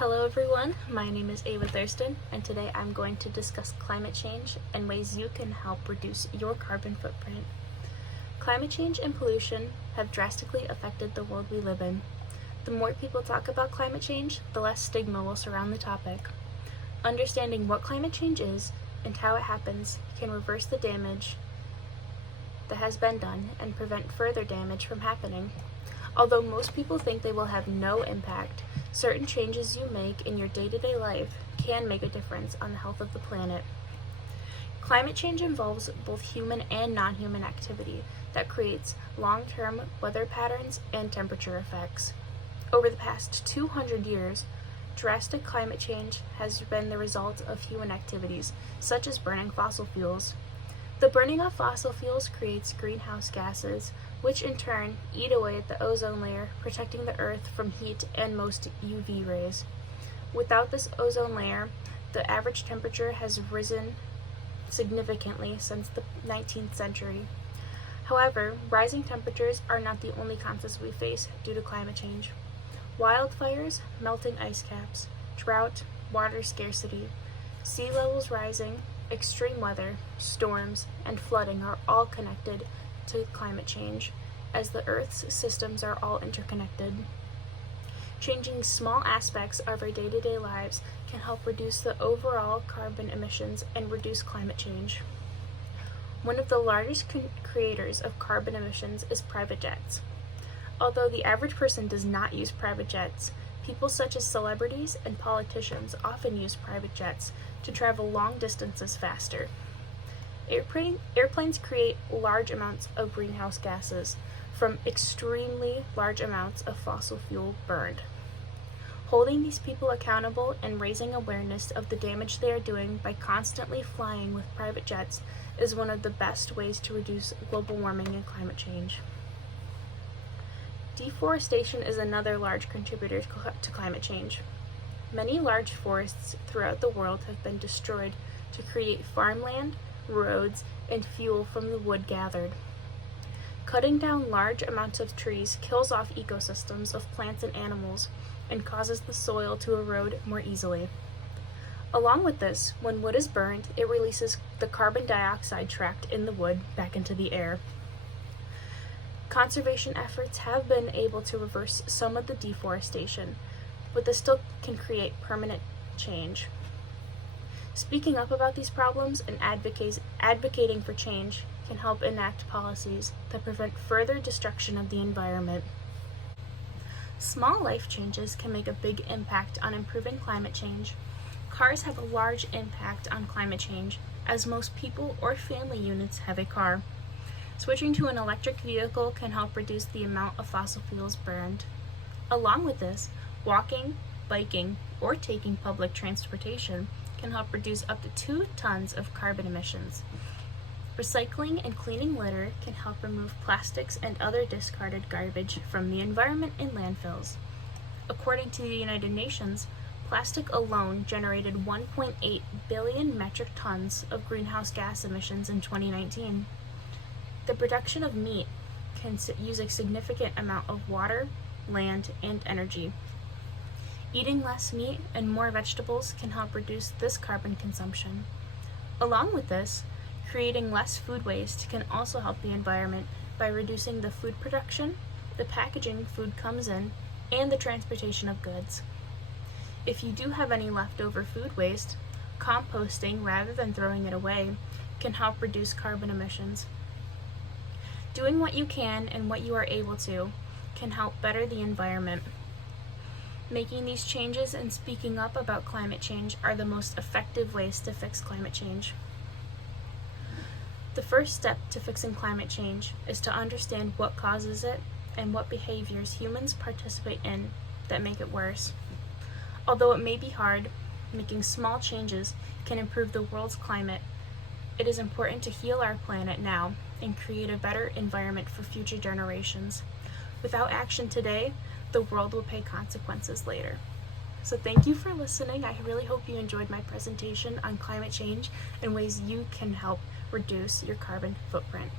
Hello everyone, my name is Ava Thurston, and today I'm going to discuss climate change and ways you can help reduce your carbon footprint. Climate change and pollution have drastically affected the world we live in. The more people talk about climate change, the less stigma will surround the topic. Understanding what climate change is and how it happens can reverse the damage that has been done and prevent further damage from happening. Although most people think they will have no impact, certain changes you make in your day-to-day life can make a difference on the health of the planet. Climate change involves both human and non-human activity that creates long-term weather patterns and temperature effects. Over the past 200 years, drastic climate change has been the result of human activities, such as burning fossil fuels. The burning of fossil fuels creates greenhouse gases, which in turn eat away at the ozone layer, protecting the Earth from heat and most UV rays. Without this ozone layer, the average temperature has risen significantly since the 19th century. However, rising temperatures are not the only consequences we face due to climate change. Wildfires, melting ice caps, drought, water scarcity, sea levels rising, extreme weather, storms, and flooding are all connected to climate change, as the Earth's systems are all interconnected. Changing small aspects of our day-to-day lives can help reduce the overall carbon emissions and reduce climate change. One of the largest creators of carbon emissions is private jets. Although the average person does not use private jets, people such as celebrities and politicians often use private jets to travel long distances faster. Airplanes create large amounts of greenhouse gases from extremely large amounts of fossil fuel burned. Holding these people accountable and raising awareness of the damage they are doing by constantly flying with private jets is one of the best ways to reduce global warming and climate change. Deforestation is another large contributor to climate change. Many large forests throughout the world have been destroyed to create farmland, roads, and fuel from the wood gathered. Cutting down large amounts of trees kills off ecosystems of plants and animals and causes the soil to erode more easily. Along with this, when wood is burned, it releases the carbon dioxide trapped in the wood back into the air. Conservation efforts have been able to reverse some of the deforestation, but this still can create permanent change. Speaking up about these problems and advocating for change can help enact policies that prevent further destruction of the environment. Small life changes can make a big impact on improving climate change. Cars have a large impact on climate change, as most people or family units have a car. Switching to an electric vehicle can help reduce the amount of fossil fuels burned. Along with this, walking, biking, or taking public transportation can help reduce up to 2 tons of carbon emissions. Recycling and cleaning litter can help remove plastics and other discarded garbage from the environment in landfills. According to the United Nations, plastic alone generated 1.8 billion metric tons of greenhouse gas emissions in 2019. The production of meat can use a significant amount of water, land, and energy. Eating less meat and more vegetables can help reduce this carbon consumption. Along with this, creating less food waste can also help the environment by reducing the food production, the packaging food comes in, and the transportation of goods. If you do have any leftover food waste, composting rather than throwing it away can help reduce carbon emissions. Doing what you can and what you are able to can help better the environment. Making these changes and speaking up about climate change are the most effective ways to fix climate change. The first step to fixing climate change is to understand what causes it and what behaviors humans participate in that make it worse. Although it may be hard, making small changes can improve the world's climate. It is important to heal our planet now and create a better environment for future generations. Without action today, the world will pay consequences later. So thank you for listening. I really hope you enjoyed my presentation on climate change and ways you can help reduce your carbon footprint.